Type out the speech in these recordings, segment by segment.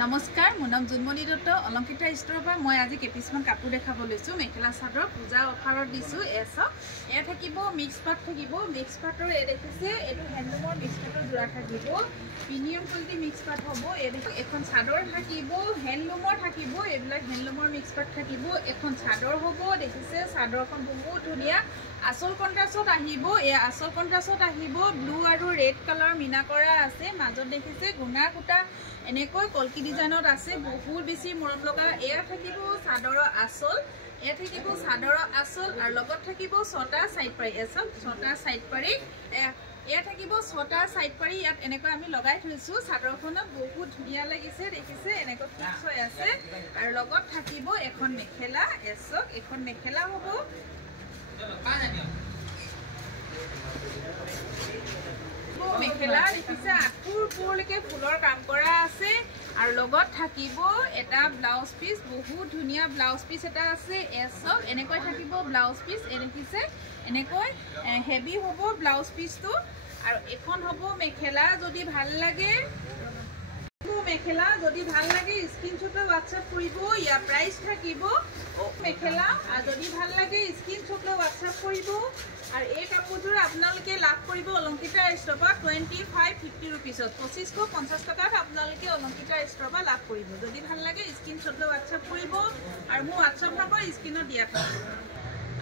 नमस्कार मोर नाम जुनमणि दत्त अलंकृता स्टोर पर मैं आज केपिसमान कापोर देखा लैसो मेखेला चादर पूजा अफार दिसो ए थकिबो मिक्स पाट थकिबो मिक्स पाटर ए देखिसे एटु हैंडलूमर मिक्स पाटर जोड़ा थकिबो प्रीमियम क्वालिटी मिक्स पाट हबो ए देखो एखन चादर थकिबो हैंडलूमर थकिबो एबिला हैंडलूमर मिक्स पाट थकिबो एखन चादर हबो देखिसे चादरखन बहुत धुनिया आसल कन्ट्रास्टत आहिबो ए आसल कन्ट्रास्टत आहिबो ब्लू आरु रेड कलर मीना करा आछे माजत देखिसे गुना कुटा এনেকৈ কলকি ডিজাইনত আছে বহুত বেছি মৰম লগা এয়া থাকিব চাদৰৰ আসল এয়া থাকিব চাদৰৰ আসল আৰু লগত থাকিব ছটা সাইড পাৰি এসব ছটা সাইড পাৰি এয়া থাকিব ছটা সাইড পাৰি ইয়াত এনেকৈ আমি লগাই থৈছো চাদৰখনত বহুত ধুনিয়া লাগিছে দেখিছে এনেকৈ ফিক্স হৈ আছে আৰু লগত থাকিব এখন মেখেলা এসব এখন মেখেলা হ'ব मेखेला देखिसे आठुर पुरलेके फुलर काम करा आछे आर लगत थाकिबो एटा ब्लाउज पिस बहुत धुनिया ब्लाउज पिस एटा आछे एसब एनेকৈ थाकिबो ब्लाउज पिस ए देखिसे एनेকৈ हेवी होबो ब्लाउज पिसটো आर এখন হবো মেখেলা যদি ভাল লাগে मेखेला जदि ভাল লাগে स्क्रीनशॉट व्हाट्सएप करिबो या प्राइस থাকিবো मेखेला আর যদি ভাল লাগে स्क्रीनशॉट व्हाट्सएप करिबो আর এই কাপোৰযোৰ আপোনালোকে লাভ কৰিব অলংকিতা ষ্ট'ৰত 2550 रुपीसত 2550 টকাত আপোনালোকে অলংকিতা ষ্ট'ৰত লাভ কৰিব যদি ভাল লাগে স্ক্ৰীনশট WhatsApp কৰিব আৰু মোৰ WhatsApp নম্বৰ স্ক্ৰীনত দিয়া থাকিব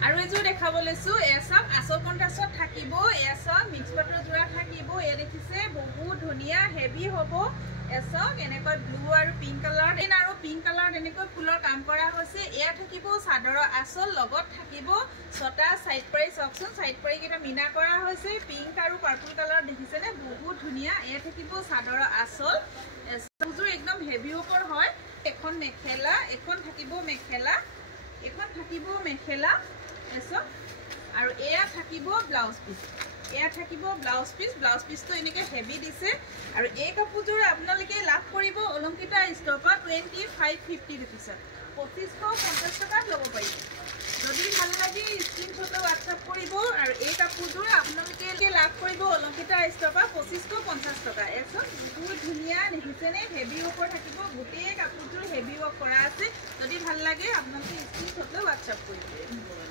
আৰু এযোৰ দেখাব লৈছো এসব আসল কন্ট্ৰাস্টত থাকিব এসব মিক্স পাটৰ জোৰা থাকিব এ দেখিছে বহুত ধুনিয়া হেভি হ'ব এসব এনেকৈ ব্লু আৰু পিংক কালাৰ দেন আৰু পিংক কালাৰ এনেকৈ ফুলৰ কাম কৰা হৈছে এয়া থাকিব চাদৰৰ আসল লগত থাকিব ছটা সাইড পাৰি সকচন সাইড পাৰি কেটা মিনা কৰা হৈছে পিংক আৰু পাৰ্পল কালাৰ দেখিছে নে বহুত ধুনিয়া এয়া থাকিব চাদৰৰ আসল এসবজোৰ একদম হেভি ওপৰ হয় এখন মেখেলা এখন থাকিব মেখেলা এখন থাকিব মেখেলা এসব আৰু এয়া থাকিব ব্লাউজ পিস এয়া থাকিব ব্লাউজ পিস তো এনেকে হেভি দিছে আৰু এই কাপোৰযোৰ আপোনালোকে লাভ কৰিব অলংকিতা ষ্ট'ৰত 2550 रुपीसত 2550 টকাত ল'ব পাৰিব যদি ভাল লাগে স্ক্ৰীনশট WhatsApp কৰিব আৰু এই কাপোৰযোৰ আপোনালোকে লাভ কৰিব অলংকিতা ষ্ট'ৰত 2550 টকা এসব বহুত ধুনিয়া দেখিছে নে হেভি ওপৰ থাকিব গোটেই কাপোৰযোৰ হেভি ওপৰ কৰা আছে যদি ভাল লাগে আপোনালোকে স্ক্ৰীনশট WhatsApp কৰিব